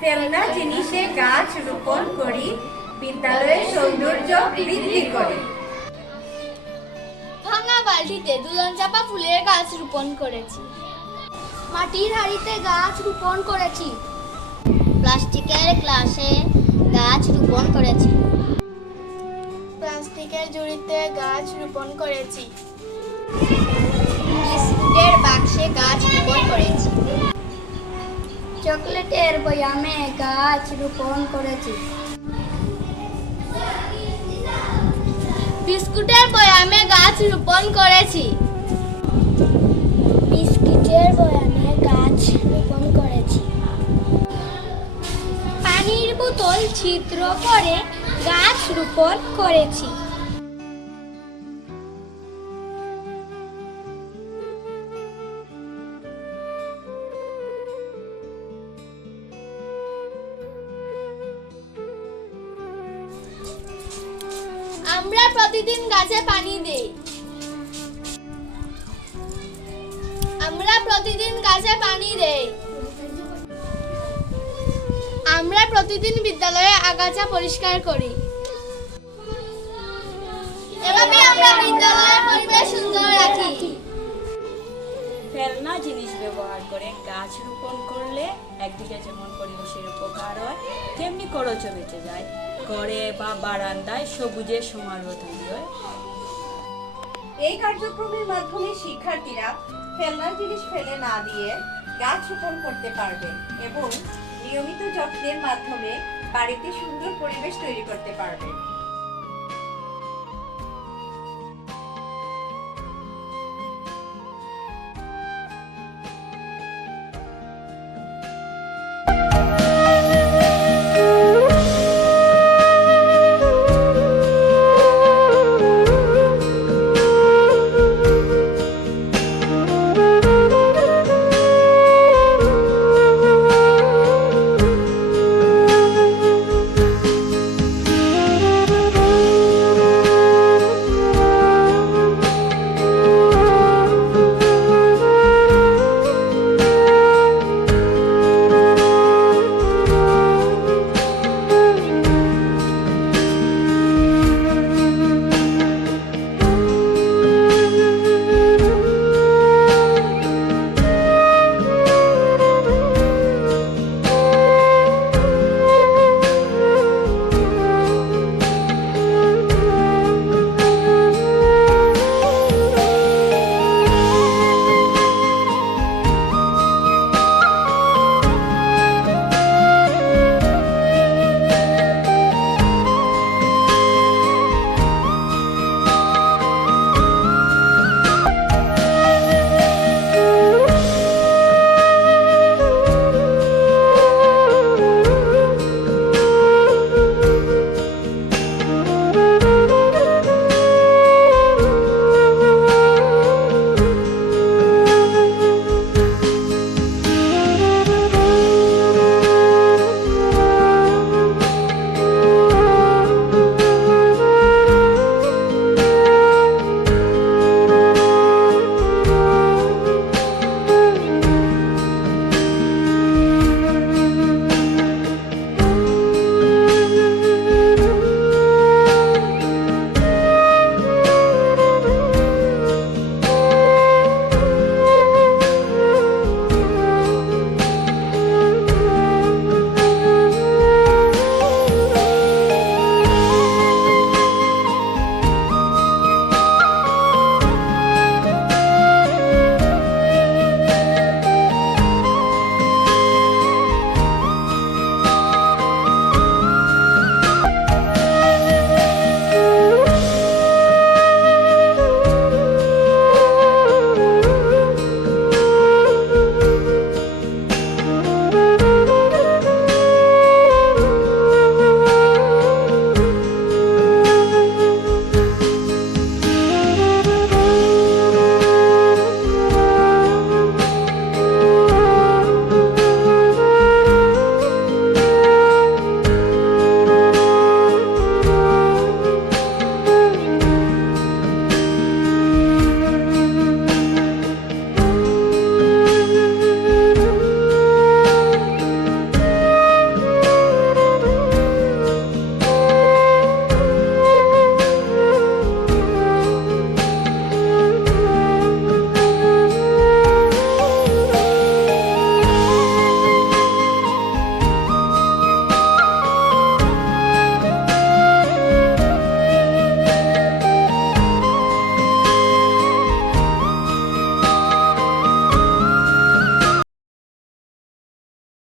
ফেলনা জিনিসে গাছ রোপণ করি, বিদ্যালয়ের সৌন্দর্য বৃদ্ধি করে। ভাঙা বালতিতে দুলন চাপা ফুলের গাছ রোপণ করেছি। মাটির হাঁড়িতে গাছ রোপণ করেছি। প্লাস্টিকের গ্লাসে গাছ রোপণ করেছি। প্লাস্টিকের ঝুড়িতে গাছ রোপণ করেছি। বিস্কুটের বাক্সে গাছ রোপণ করেছি। চকলেটের বয়ামে গাছ রোপণ করেছি। বিস্কুটের বয়ামে গাছ রোপণ করেছি। বিস্কুটের বয়ামে গাছ রোপণ করেছি। পানির বোতল ছিদ্র করে গাছ রোপণ করেছি। আমরা প্রতিদিন গাছে পানি দেই। আমরা প্রতিদিন গাছে পানি দেই। আমরা প্রতিদিন বিদ্যালয়ে আগাছা পরিষ্কার করি। এভাবে আমরা বিদ্যালয়ের পরিবেশ সুন্দর রাখি। ফেলনা জিনিস ব্যবহার করে গাছ রোপণ করলে একদিকে যেমন পরিবেশের উপকার হয়, তেমনি খরচও বেঁচে যায়। ঘরে বা বারান্দায় সবুজের সমারোহ তৈরি হয়। এই কার্যক্রমের মাধ্যমে শিক্ষার্থীরা ফেলনা জিনিস ফেলে না দিয়ে গাছ রোপণ করতে পারবে এবং নিয়মিত যত্নের মাধ্যমে বাড়িতে সুন্দর পরিবেশ তৈরি করতে পারবে।